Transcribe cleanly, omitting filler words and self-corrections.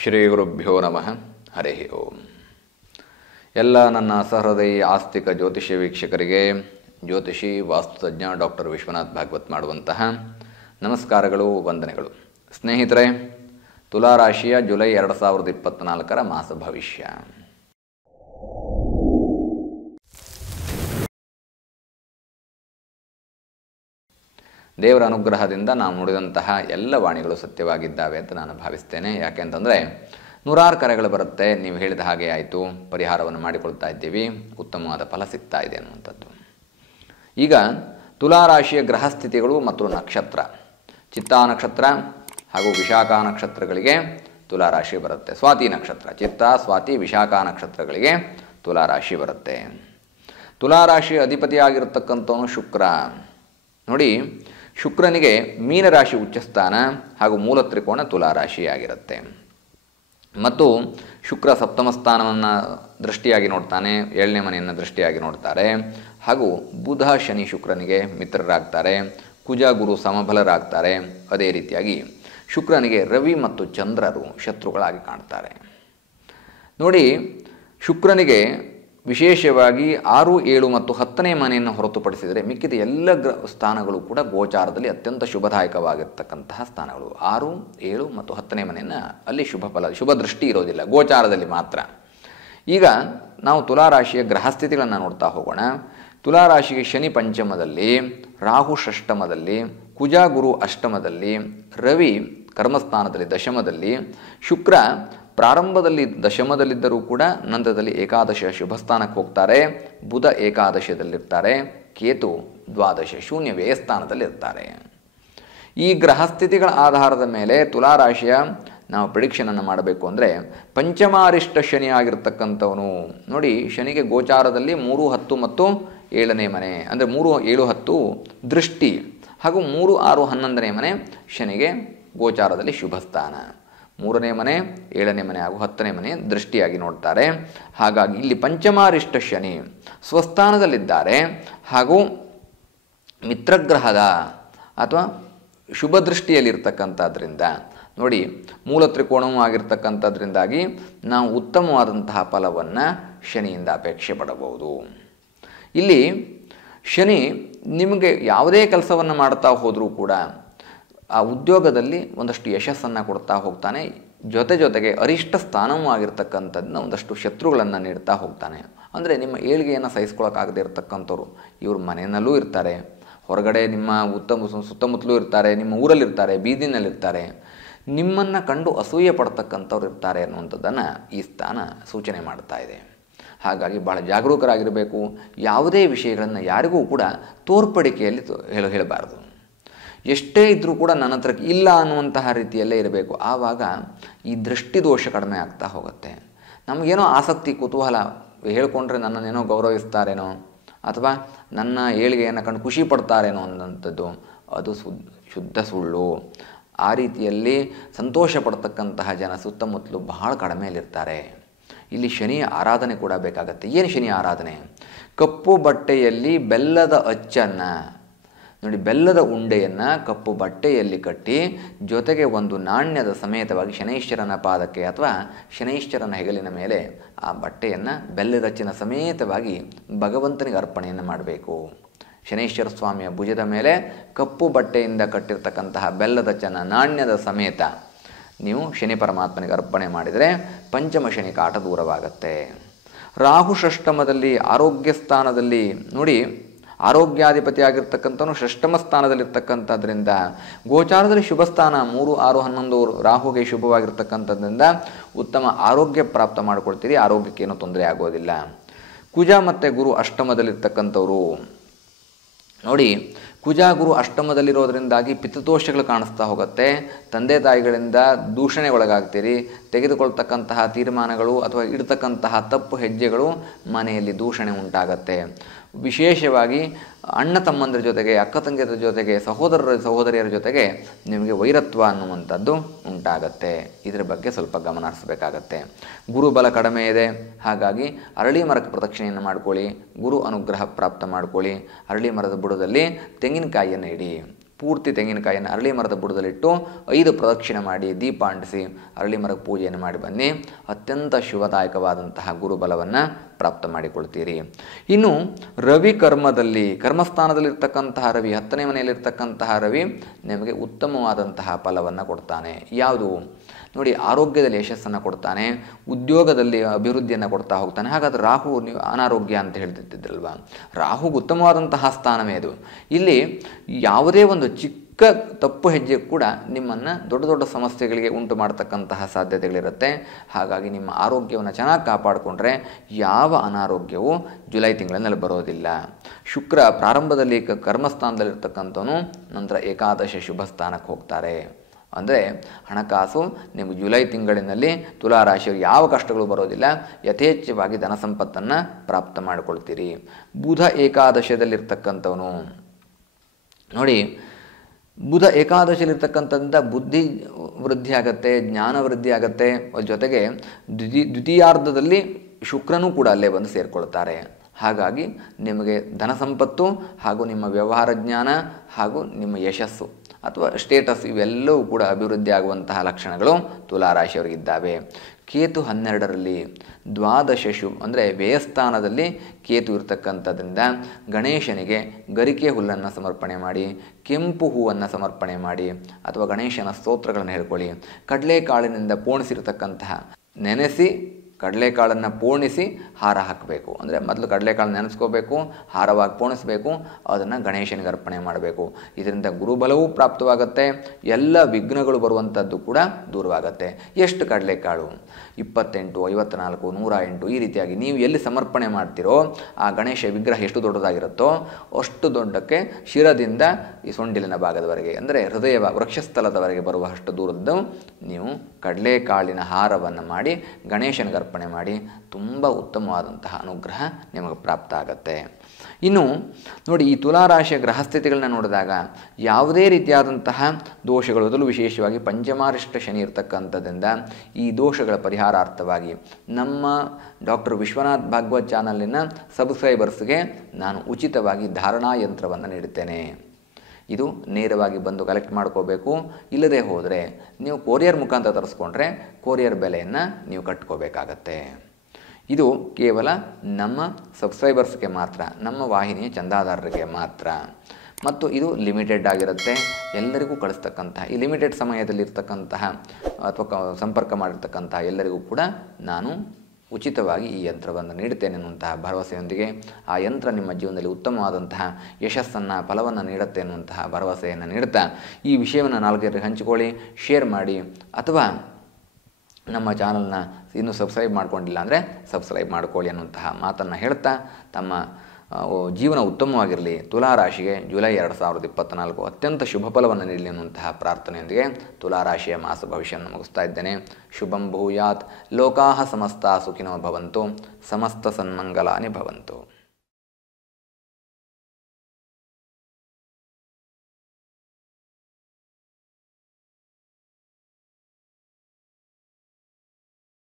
ಶ್ರೀ ಗುರುಭ್ಯೋ ನಮಃ. ಹರಿ ಓಂ. ಎಲ್ಲ ನನ್ನ ಸಹೃದಯಿ ಆಸ್ತಿಕ ಜ್ಯೋತಿಷ್ಯ ವೀಕ್ಷಕರಿಗೆ ಜ್ಯೋತಿಷಿ ವಾಸ್ತುತಜ್ಞ ಡಾಕ್ಟರ್ ವಿಶ್ವನಾಥ್ ಭಾಗವತ್ ಮಾಡುವಂತಹ ನಮಸ್ಕಾರಗಳು, ವಂದನೆಗಳು. ಸ್ನೇಹಿತರೆ, ತುಲಾರಾಶಿಯ ಜುಲೈ 2024 ಮಾಸ ಭವಿಷ್ಯ. ದೇವರ ಅನುಗ್ರಹದಿಂದ ನಾವು ನುಡಿದಂತಹ ಎಲ್ಲ ವಾಣಿಗಳು ಸತ್ಯವಾಗಿದ್ದಾವೆ ಅಂತ ನಾನು ಭಾವಿಸ್ತೇನೆ. ಯಾಕೆಂತಂದರೆ ನೂರಾರು ಕರೆಗಳು ಬರುತ್ತೆ, ನೀವು ಹೇಳಿದ ಹಾಗೆ ಆಯಿತು, ಪರಿಹಾರವನ್ನು ಮಾಡಿಕೊಳ್ತಾ ಇದ್ದೀವಿ, ಉತ್ತಮವಾದ ಫಲ ಸಿಗ್ತಾ ಇದೆ ಅನ್ನುವಂಥದ್ದು. ಈಗ ತುಲಾರಾಶಿಯ ಗ್ರಹಸ್ಥಿತಿಗಳು ಮತ್ತು ನಕ್ಷತ್ರ, ಚಿತ್ತಾ ನಕ್ಷತ್ರ ಹಾಗೂ ವಿಶಾಖ ನಕ್ಷತ್ರಗಳಿಗೆ ತುಲಾರಾಶಿ ಬರುತ್ತೆ. ಸ್ವಾತಿ ನಕ್ಷತ್ರ, ಚಿತ್ತ, ಸ್ವಾತಿ, ವಿಶಾಖ ನಕ್ಷತ್ರಗಳಿಗೆ ತುಲಾರಾಶಿ ಬರುತ್ತೆ. ತುಲಾರಾಶಿಯ ಅಧಿಪತಿಯಾಗಿರತಕ್ಕಂಥವನು ಶುಕ್ರ. ನೋಡಿ, ಶುಕ್ರನಿಗೆ ಮೀನರಾಶಿ ಉಚ್ಚಸ್ಥಾನ ಹಾಗೂ ಮೂಲ ತ್ರಿಕೋಣ ತುಲಾರಾಶಿಯಾಗಿರುತ್ತೆ. ಮತ್ತು ಶುಕ್ರ ಸಪ್ತಮ ಸ್ಥಾನವನ್ನು ದೃಷ್ಟಿಯಾಗಿ ನೋಡ್ತಾನೆ, 7ನೇ ಮನೆಯನ್ನು ದೃಷ್ಟಿಯಾಗಿ ನೋಡ್ತಾರೆ. ಹಾಗೂ ಬುಧ ಶನಿ ಶುಕ್ರನಿಗೆ ಮಿತ್ರರಾಗ್ತಾರೆ, ಕುಜ ಗುರು ಸಮಬಲರಾಗ್ತಾರೆ. ಅದೇ ರೀತಿಯಾಗಿ ಶುಕ್ರನಿಗೆ ರವಿ ಮತ್ತು ಚಂದ್ರರು ಶತ್ರುಗಳಾಗಿ ಕಾಣ್ತಾರೆ. ನೋಡಿ, ಶುಕ್ರನಿಗೆ ವಿಶೇಷವಾಗಿ 6, 7 ಮತ್ತು 10ನೇ ಮನೆಯನ್ನು ಹೊರತುಪಡಿಸಿದರೆ ಮಿಕ್ಕಿದ ಎಲ್ಲ ಸ್ಥಾನಗಳು ಕೂಡ ಗೋಚಾರದಲ್ಲಿ ಅತ್ಯಂತ ಶುಭದಾಯಕವಾಗಿರ್ತಕ್ಕಂತಹ ಸ್ಥಾನಗಳು. 6, 7 ಮತ್ತು 10ನೇ ಮನೆಯನ್ನು ಅಲ್ಲಿ ಶುಭ ದೃಷ್ಟಿ ಇರೋದಿಲ್ಲ, ಗೋಚಾರದಲ್ಲಿ ಮಾತ್ರ. ಈಗ ನಾವು ತುಲಾರಾಶಿಯ ಗ್ರಹಸ್ಥಿತಿಗಳನ್ನು ನೋಡ್ತಾ ಹೋಗೋಣ. ತುಲಾರಾಶಿಗೆ ಶನಿ ಪಂಚಮದಲ್ಲಿ, ರಾಹು ಷಷ್ಠಮದಲ್ಲಿ, ಕುಜ ಗುರು ಅಷ್ಟಮದಲ್ಲಿ, ರವಿ ಕರ್ಮಸ್ಥಾನದಲ್ಲಿ ದಶಮದಲ್ಲಿ, ಶುಕ್ರ ಪ್ರಾರಂಭದಲ್ಲಿ ದಶಮದಲ್ಲಿದ್ದರೂ ಕೂಡ ನಂತರದಲ್ಲಿ ಏಕಾದಶ ಶುಭಸ್ಥಾನಕ್ಕೆ ಹೋಗ್ತಾರೆ, ಬುಧ ಏಕಾದಶದಲ್ಲಿರ್ತಾರೆ, ಕೇತು ದ್ವಾದಶ ಶೂನ್ಯ ವ್ಯಯಸ್ಥಾನದಲ್ಲಿರ್ತಾರೆ. ಈ ಗ್ರಹಸ್ಥಿತಿಗಳ ಆಧಾರದ ಮೇಲೆ ತುಲಾರಾಶಿಯ ನಾವು ಪ್ರಿಡಿಕ್ಷನನ್ನು ಮಾಡಬೇಕು ಅಂದರೆ, ಪಂಚಮಾರಿಷ್ಟ ಶನಿ ಆಗಿರ್ತಕ್ಕಂಥವನು ನೋಡಿ, ಶನಿಗೆ ಗೋಚಾರದಲ್ಲಿ 3, 10 ಮತ್ತು 7ನೇ ಮನೆ ಅಂದರೆ 3, 7, 10 ದೃಷ್ಟಿ ಹಾಗೂ 3, 6, 11ನೇ ಮನೆ ಶನಿಗೆ ಗೋಚಾರದಲ್ಲಿ ಶುಭಸ್ಥಾನ. 3ನೇ ಮನೆ, 7ನೇ ಮನೆ ಹಾಗೂ 10ನೇ ಮನೆ ದೃಷ್ಟಿಯಾಗಿ ನೋಡ್ತಾರೆ. ಹಾಗಾಗಿ ಇಲ್ಲಿ ಪಂಚಮಾರಿಷ್ಟ ಶನಿ ಸ್ವಸ್ಥಾನದಲ್ಲಿದ್ದಾರೆ ಹಾಗೂ ಮಿತ್ರಗ್ರಹದ ಅಥವಾ ಶುಭ ದೃಷ್ಟಿಯಲ್ಲಿರ್ತಕ್ಕಂಥದ್ರಿಂದ ನೋಡಿ, ಮೂಲ ತ್ರಿಕೋಣವೂ ಆಗಿರ್ತಕ್ಕಂಥದ್ರಿಂದಾಗಿ ನಾವು ಉತ್ತಮವಾದಂತಹ ಫಲವನ್ನು ಶನಿಯಿಂದ ಅಪೇಕ್ಷೆ ಪಡಬಹುದು. ಇಲ್ಲಿ ಶನಿ ನಿಮಗೆ ಯಾವುದೇ ಕೆಲಸವನ್ನು ಮಾಡ್ತಾ ಹೋದರೂ ಕೂಡ ಆ ಉದ್ಯೋಗದಲ್ಲಿ ಒಂದಷ್ಟು ಯಶಸ್ಸನ್ನು ಕೊಡ್ತಾ ಹೋಗ್ತಾನೆ. ಜೊತೆಗೆ ಅರಿಷ್ಟ ಸ್ಥಾನವೂ ಆಗಿರ್ತಕ್ಕಂಥದ್ದನ್ನ ಒಂದಷ್ಟು ಶತ್ರುಗಳನ್ನು ನೀಡ್ತಾ ಹೋಗ್ತಾನೆ. ಅಂದರೆ ನಿಮ್ಮ ಏಳಿಗೆಯನ್ನು ಸಹಿಸ್ಕೊಳ್ಳೋಕ್ಕಾಗದೇ ಇರತಕ್ಕಂಥವ್ರು ಇವ್ರ ಮನೆಯಲ್ಲೂ ಇರ್ತಾರೆ, ಹೊರಗಡೆ ನಿಮ್ಮ ಸುತ್ತಮುತ್ತಲೂ ಇರ್ತಾರೆ, ನಿಮ್ಮ ಊರಲ್ಲಿರ್ತಾರೆ, ಬೀದಿನಲ್ಲಿರ್ತಾರೆ, ನಿಮ್ಮನ್ನು ಕಂಡು ಅಸೂಯೆ ಪಡ್ತಕ್ಕಂಥವ್ರು ಇರ್ತಾರೆ ಅನ್ನುವಂಥದ್ದನ್ನು ಈ ಸ್ಥಾನ ಸೂಚನೆ ಮಾಡ್ತಾ ಇದೆ. ಹಾಗಾಗಿ ಭಾಳ ಜಾಗರೂಕರಾಗಿರಬೇಕು. ಯಾವುದೇ ವಿಷಯಗಳನ್ನು ಯಾರಿಗೂ ಕೂಡ ತೋರ್ಪಡಿಕೆಯಲ್ಲಿ ಹೇಳಬಾರ್ದು. ಎಷ್ಟೇ ಇದ್ದರೂ ಕೂಡ ನನ್ನ ಹತ್ರ ಇಲ್ಲ ಅನ್ನುವಂತಹ ರೀತಿಯಲ್ಲೇ ಇರಬೇಕು. ಆವಾಗ ಈ ದೃಷ್ಟಿ ದೋಷ ಕಡಿಮೆ ಆಗ್ತಾ ಹೋಗುತ್ತೆ. ನಮಗೇನೋ ಆಸಕ್ತಿ, ಕುತೂಹಲ, ಹೇಳ್ಕೊಂಡ್ರೆ ನನ್ನನ್ನೇನೋ ಗೌರವಿಸ್ತಾರೇನೋ ಅಥವಾ ನನ್ನ ಏಳಿಗೆಯನ್ನು ಕಂಡು ಖುಷಿ ಪಡ್ತಾರೇನೋ ಅನ್ನೋಂಥದ್ದು ಅದು ಶುದ್ಧ ಸುಳ್ಳು. ಆ ರೀತಿಯಲ್ಲಿ ಸಂತೋಷ ಪಡ್ತಕ್ಕಂತಹ ಜನ ಸುತ್ತಮುತ್ತಲು ಬಹಳ ಕಡಿಮೆಯಲ್ಲಿರ್ತಾರೆ. ಇಲ್ಲಿ ಶನಿಯ ಆರಾಧನೆ ಕೂಡ ಬೇಕಾಗತ್ತೆ. ಏನು ಶನಿಯ ಆರಾಧನೆ? ಕಪ್ಪು ಬಟ್ಟೆಯಲ್ಲಿ ಬೆಲ್ಲದ ಅಚ್ಚನ್ನು ನೋಡಿ, ಬೆಲ್ಲದ ಉಂಡೆಯನ್ನು ಕಪ್ಪು ಬಟ್ಟೆಯಲ್ಲಿ ಕಟ್ಟಿ ಜೊತೆಗೆ ಒಂದು ನಾಣ್ಯದ ಸಮೇತವಾಗಿ ಶನೈಶ್ವರನ ಪಾದಕ್ಕೆ ಅಥವಾ ಶನೈಶ್ವರನ ಹೆಗಲಿನ ಮೇಲೆ ಆ ಬಟ್ಟೆಯನ್ನು ಬೆಲ್ಲದಚ್ಚಿನ ಸಮೇತವಾಗಿ ಭಗವಂತನಿಗೆ ಅರ್ಪಣೆಯನ್ನು ಮಾಡಬೇಕು. ಶನೈಶ್ವರ ಸ್ವಾಮಿಯ ಭುಜದ ಮೇಲೆ ಕಪ್ಪು ಬಟ್ಟೆಯಿಂದ ಕಟ್ಟಿರ್ತಕ್ಕಂತಹ ಬೆಲ್ಲದಚ್ಚನ ನಾಣ್ಯದ ಸಮೇತ ನೀವು ಶನಿ ಪರಮಾತ್ಮನಿಗೆ ಅರ್ಪಣೆ ಮಾಡಿದರೆ ಪಂಚಮ ಶನಿ ಕಾಟ ದೂರವಾಗುತ್ತೆ. ರಾಹು ಷಷ್ಠಮದಲ್ಲಿ ಆರೋಗ್ಯ ಸ್ಥಾನದಲ್ಲಿ ನೋಡಿ, ಆರೋಗ್ಯಾಧಿಪತಿ ಆಗಿರ್ತಕ್ಕಂಥವನು ಷಷ್ಠಮ ಸ್ಥಾನದಲ್ಲಿರ್ತಕ್ಕಂಥದ್ರಿಂದ ಗೋಚಾರದಲ್ಲಿ ಶುಭ ಸ್ಥಾನ 3, 6, 11 ರಾಹುಗೆ ಶುಭವಾಗಿರ್ತಕ್ಕಂಥದ್ರಿಂದ ಉತ್ತಮ ಆರೋಗ್ಯ ಪ್ರಾಪ್ತ ಮಾಡಿಕೊಳ್ತೀರಿ. ಆರೋಗ್ಯಕ್ಕೇನೂ ತೊಂದರೆ ಆಗೋದಿಲ್ಲ. ಕುಜ ಮತ್ತು ಗುರು ಅಷ್ಟಮದಲ್ಲಿರ್ತಕ್ಕಂಥವ್ರು ನೋಡಿ, ಕುಜ ಗುರು ಅಷ್ಟಮದಲ್ಲಿರೋದ್ರಿಂದಾಗಿ ಪಿತೃದೋಷಗಳು ಕಾಣಿಸ್ತಾ ಹೋಗುತ್ತೆ. ತಂದೆ ತಾಯಿಗಳಿಂದ ದೂಷಣೆ ಒಳಗಾಗ್ತೀರಿ. ತೆಗೆದುಕೊಳ್ತಕ್ಕಂತಹ ತೀರ್ಮಾನಗಳು ಅಥವಾ ಇಡ್ತಕ್ಕಂತಹ ತಪ್ಪು ಹೆಜ್ಜೆಗಳು ಮನೆಯಲ್ಲಿ ದೂಷಣೆ ಉಂಟಾಗತ್ತೆ. ವಿಶೇಷವಾಗಿ ಅಣ್ಣ ತಮ್ಮಂದ್ರ ಜೊತೆಗೆ, ಅಕ್ಕ ತಂಗಿಯರ ಜೊತೆಗೆ, ಸಹೋದರಿಯರ ಜೊತೆಗೆ ನಿಮಗೆ ವೈರತ್ವ ಅನ್ನುವಂಥದ್ದು ಉಂಟಾಗತ್ತೆ. ಇದರ ಬಗ್ಗೆ ಸ್ವಲ್ಪ ಗಮನ ಹರಿಸಬೇಕಾಗತ್ತೆ. ಗುರುಬಲ ಕಡಿಮೆ ಇದೆ, ಹಾಗಾಗಿ ಅರಳಿ ಮರಕ್ಕೆ ಪ್ರದಕ್ಷಿಣೆಯನ್ನು ಮಾಡ್ಕೊಳ್ಳಿ, ಗುರು ಅನುಗ್ರಹ ಪ್ರಾಪ್ತ ಮಾಡ್ಕೊಳ್ಳಿ. ಅರಳಿ ಮರದ ಬುಡದಲ್ಲಿ ತೆಂಗಿನಕಾಯಿಯನ್ನು ಇಡಿ, ಪೂರ್ತಿ ತೆಂಗಿನಕಾಯಿಯನ್ನು ಅರಳಿ ಮರದ ಬುಡದಲ್ಲಿಟ್ಟು 5 ಪ್ರದಕ್ಷಿಣೆ ಮಾಡಿ ದೀಪ ಅಂಟಿಸಿ ಅರಳಿ ಮರದ ಪೂಜೆಯನ್ನು ಮಾಡಿ ಬನ್ನಿ. ಅತ್ಯಂತ ಶುಭದಾಯಕವಾದಂತಹ ಗುರುಬಲವನ್ನು ಪ್ರಾಪ್ತ ಮಾಡಿಕೊಳ್ತೀರಿ. ಇನ್ನು ರವಿ ಕರ್ಮದಲ್ಲಿ, ಕರ್ಮಸ್ಥಾನದಲ್ಲಿರ್ತಕ್ಕಂತಹ ರವಿ, 10ನೇ ಮನೆಯಲ್ಲಿರ್ತಕ್ಕಂತಹ ರವಿ ನಿಮಗೆ ಉತ್ತಮವಾದಂತಹ ಫಲವನ್ನು ಕೊಡ್ತಾನೆ. ಯಾವುದು ನೋಡಿ, ಆರೋಗ್ಯದಲ್ಲಿ ಯಶಸ್ಸನ್ನು ಕೊಡ್ತಾನೆ, ಉದ್ಯೋಗದಲ್ಲಿ ಅಭಿವೃದ್ಧಿಯನ್ನು ಕೊಡ್ತಾ ಹೋಗ್ತಾನೆ. ಹಾಗಾದರೆ ರಾಹು ನೀವು ಅನಾರೋಗ್ಯ ಅಂತ ಹೇಳ್ತಿದ್ದಿದ್ರಲ್ವ, ರಾಹುಗೆ ಉತ್ತಮವಾದಂತಹ ಸ್ಥಾನವೇ ಅದು. ಇಲ್ಲಿ ಯಾವುದೇ ಒಂದು ಚಿಕ್ಕ ತಪ್ಪು ಹೆಜ್ಜೆ ಕೂಡ ನಿಮ್ಮನ್ನು ದೊಡ್ಡ ದೊಡ್ಡ ಸಮಸ್ಯೆಗಳಿಗೆ ಉಂಟು ಮಾಡ್ತಕ್ಕಂತಹ ಸಾಧ್ಯತೆಗಳಿರುತ್ತೆ. ಹಾಗಾಗಿ ನಿಮ್ಮ ಆರೋಗ್ಯವನ್ನು ಚೆನ್ನಾಗಿ ಕಾಪಾಡಿಕೊಂಡ್ರೆ ಯಾವ ಅನಾರೋಗ್ಯವೂ ಜುಲೈ ತಿಂಗಳಿನಲ್ಲಿ ಬರೋದಿಲ್ಲ. ಶುಕ್ರ ಪ್ರಾರಂಭದಲ್ಲಿ ಕರ್ಮಸ್ಥಾನದಲ್ಲಿರ್ತಕ್ಕಂಥವನು ನಂತರ ಏಕಾದಶ ಶುಭ ಸ್ಥಾನಕ್ಕೆ ಹೋಗ್ತಾರೆ. ಅಂದರೆ ಹಣಕಾಸು ನಿಮಗೆ ಜುಲೈ ತಿಂಗಳಿನಲ್ಲಿ ತುಲಾರಾಶಿಯವರು ಯಾವ ಕಷ್ಟಗಳು ಬರೋದಿಲ್ಲ, ಯಥೇಚ್ಛವಾಗಿ ಧನ ಸಂಪತ್ತನ್ನು ಪ್ರಾಪ್ತ ಮಾಡಿಕೊಳ್ತೀರಿ. ಬುಧ ಏಕಾದಶದಲ್ಲಿರ್ತಕ್ಕಂಥವನು ನೋಡಿ, ಬುಧ ಏಕಾದಶಿಯಲ್ಲಿರ್ತಕ್ಕಂಥದ್ರಿಂದ ಬುದ್ಧಿ ವೃದ್ಧಿ ಆಗುತ್ತೆ, ಜ್ಞಾನ ವೃದ್ಧಿ ಆಗುತ್ತೆ. ಜೊತೆಗೆ ದ್ವಿತೀಯಾರ್ಧದಲ್ಲಿ ಶುಕ್ರನೂ ಕೂಡ ಅಲ್ಲೇ ಬಂದು ಸೇರಿಕೊಳ್ತಾರೆ. ಹಾಗಾಗಿ ನಿಮಗೆ ಧನ ಸಂಪತ್ತು ಹಾಗೂ ನಿಮ್ಮ ವ್ಯವಹಾರ ಜ್ಞಾನ ಹಾಗೂ ನಿಮ್ಮ ಯಶಸ್ಸು ಅಥವಾ ಸ್ಟೇಟಸ್ ಇವೆಲ್ಲವೂ ಕೂಡ ಅಭಿವೃದ್ಧಿ ಆಗುವಂತಹ ಲಕ್ಷಣಗಳು ತುಲಾರಾಶಿಯವರಿಗಿದ್ದಾವೆ. ಕೇತು 12ರಲ್ಲಿ ದ್ವಾದಶ ಅಂದರೆ ವ್ಯಯಸ್ಥಾನದಲ್ಲಿ ಕೇತು ಇರತಕ್ಕಂಥದ್ರಿಂದ ಗಣೇಶನಿಗೆ ಗರಿಕೆ ಹುಲ್ಲನ್ನು ಸಮರ್ಪಣೆ ಮಾಡಿ, ಕೆಂಪು ಹೂವನ್ನು ಸಮರ್ಪಣೆ ಮಾಡಿ ಅಥವಾ ಗಣೇಶನ ಸ್ತೋತ್ರಗಳನ್ನು ಹೇಳ್ಕೊಳ್ಳಿ. ಕಡಲೆಕಾಳಿನಿಂದ ಪೋಣಿಸಿರ್ತಕ್ಕಂತಹ ನೆನೆಸಿ ಕಡಲೆಕಾಳನ್ನು ಪೋಣಿಸಿ ಹಾರ ಹಾಕಬೇಕು. ಅಂದರೆ ಮೊದಲು ಕಡಲೆಕಾಳು ನೆನೆಸ್ಕೋಬೇಕು, ಹಾರವಾಗಿ ಪೋಣಿಸಬೇಕು, ಅದನ್ನು ಗಣೇಶನಿಗೆ ಅರ್ಪಣೆ ಮಾಡಬೇಕು. ಇದರಿಂದ ಗುರುಬಲವೂ ಪ್ರಾಪ್ತವಾಗುತ್ತೆ, ಎಲ್ಲ ವಿಘ್ನಗಳು ಬರುವಂಥದ್ದು ಕೂಡ ದೂರವಾಗುತ್ತೆ. ಎಷ್ಟು ಕಡಲೆಕಾಳು? 28, 54, 108 ಈ ರೀತಿಯಾಗಿ ನೀವು ಎಲ್ಲಿ ಸಮರ್ಪಣೆ ಮಾಡ್ತೀರೋ ಆ ಗಣೇಶ ವಿಗ್ರಹ ಎಷ್ಟು ದೊಡ್ಡದಾಗಿರುತ್ತೋ ಅಷ್ಟು ದೊಡ್ಡಕ್ಕೆ ಶಿರದಿಂದ ಈ ಸೊಂಡಿಲಿನ ಭಾಗದವರೆಗೆ ಅಂದರೆ ಹೃದಯ ವೃಕ್ಷಸ್ಥಲದವರೆಗೆ ಬರುವಷ್ಟು ದೂರದ್ದು ನೀವು ಕಡಲೆಕಾಳಿನ ಹಾರವನ್ನು ಮಾಡಿ ಗಣೇಶನಿಗೆ ಅರ್ಪಣೆ ಮಾಡಿ. ತುಂಬ ಉತ್ತಮವಾದಂತಹ ಅನುಗ್ರಹ ನಿಮಗೆ ಪ್ರಾಪ್ತ ಆಗುತ್ತೆ. ಇನ್ನು ನೋಡಿ, ಈ ತುಲಾರಾಶಿಯ ಗ್ರಹಸ್ಥಿತಿಗಳನ್ನ ನೋಡಿದಾಗ ಯಾವುದೇ ರೀತಿಯಾದಂತಹ ದೋಷಗಳು, ಅದರಲ್ಲೂ ವಿಶೇಷವಾಗಿ ಪಂಚಮಾರಿಷ್ಟ ಶನಿ ಇರತಕ್ಕಂಥದ್ರಿಂದ ಈ ದೋಷಗಳ ಪರಿಹಾರಾರ್ಥವಾಗಿ ನಮ್ಮ ಡಾಕ್ಟರ್ ವಿಶ್ವನಾಥ್ ಭಾಗವತ್ ಚಾನಲಿನ ಸಬ್ಸ್ಕ್ರೈಬರ್ಸ್ಗೆ ನಾನು ಉಚಿತವಾಗಿ ಧಾರಣಾ ಯಂತ್ರವನ್ನು ನೀಡುತ್ತೇನೆ. ಇದು ನೇರವಾಗಿ ಬಂದು ಕಲೆಕ್ಟ್ ಮಾಡ್ಕೋಬೇಕು. ಇಲ್ಲದೆ ಹೋದರೆ ನೀವು ಕೊರಿಯರ್ ಮುಖಾಂತರ ತರಿಸ್ಕೊಂಡ್ರೆ ಕೊರಿಯರ್ ಬೆಲೆಯನ್ನು ನೀವು ಕಟ್ಕೋಬೇಕಾಗತ್ತೆ. ಇದು ಕೇವಲ ನಮ್ಮ ಸಬ್ಸ್ಕ್ರೈಬರ್ಸ್ಗೆ ಮಾತ್ರ, ನಮ್ಮ ವಾಹಿನಿಯ ಚಂದಾದಾರರಿಗೆ ಮಾತ್ರ. ಮತ್ತು ಇದು ಲಿಮಿಟೆಡ್ ಆಗಿರುತ್ತೆ, ಎಲ್ಲರಿಗೂ ಕಳಿಸ್ತಕ್ಕಂತಹ ಈ ಲಿಮಿಟೆಡ್ ಸಮಯದಲ್ಲಿರ್ತಕ್ಕಂತಹ ಅಥವಾ ಸಂಪರ್ಕ ಮಾಡಿರ್ತಕ್ಕಂತಹ ಎಲ್ಲರಿಗೂ ಕೂಡ ನಾನು ಉಚಿತವಾಗಿ ಈ ಯಂತ್ರವನ್ನು ನೀಡುತ್ತೇನೆ ಅನ್ನುವಂತಹ ಭರವಸೆಯೊಂದಿಗೆ ಆ ಯಂತ್ರ ನಿಮ್ಮ ಜೀವನದಲ್ಲಿ ಉತ್ತಮವಾದಂತಹ ಯಶಸ್ಸನ್ನು ಫಲವನ್ನು ನೀಡುತ್ತೆ ಅನ್ನುವಂತಹ ಭರವಸೆಯನ್ನು ನೀಡುತ್ತಾ ಈ ವಿಷಯವನ್ನು 4 ಜನರಿಗೆ ಹಂಚಿಕೊಳ್ಳಿ, ಶೇರ್ ಮಾಡಿ. ಅಥವಾ ನಮ್ಮ ಚಾನಲ್ನ ಇನ್ನೂ ಸಬ್ಸ್ಕ್ರೈಬ್ ಮಾಡ್ಕೊಂಡಿಲ್ಲ ಅಂದರೆ ಸಬ್ಸ್ಕ್ರೈಬ್ ಮಾಡ್ಕೊಳ್ಳಿ ಅನ್ನುವಂತಹ ಮಾತನ್ನು ಹೇಳ್ತಾ ತಮ್ಮ ಜೀವನ ಉತ್ತಮವಾಗಿರಲಿ. ತುಲಾರಾಶಿಗೆ ಜುಲೈ 2024 ಅತ್ಯಂತ ಶುಭ ಫಲವನ್ನು ನೀಡಲಿ ಅನ್ನುವಂತಹ ಪ್ರಾರ್ಥನೆಯೊಂದಿಗೆ ತುಲಾರಾಶಿಯ ಮಾಸ ಭವಿಷ್ಯವನ್ನು ಮುಗಿಸ್ತಾ ಇದ್ದೇನೆ. ಶುಭಂ ಭೂಯಾತ್. ಲೋಕಾಹ ಸಮಸ್ತ ಸುಖಿನೋ ಭವಂತು. ಸಮಸ್ತ ಸನ್ಮಂಗಲಾನಿ ಭವಂತು.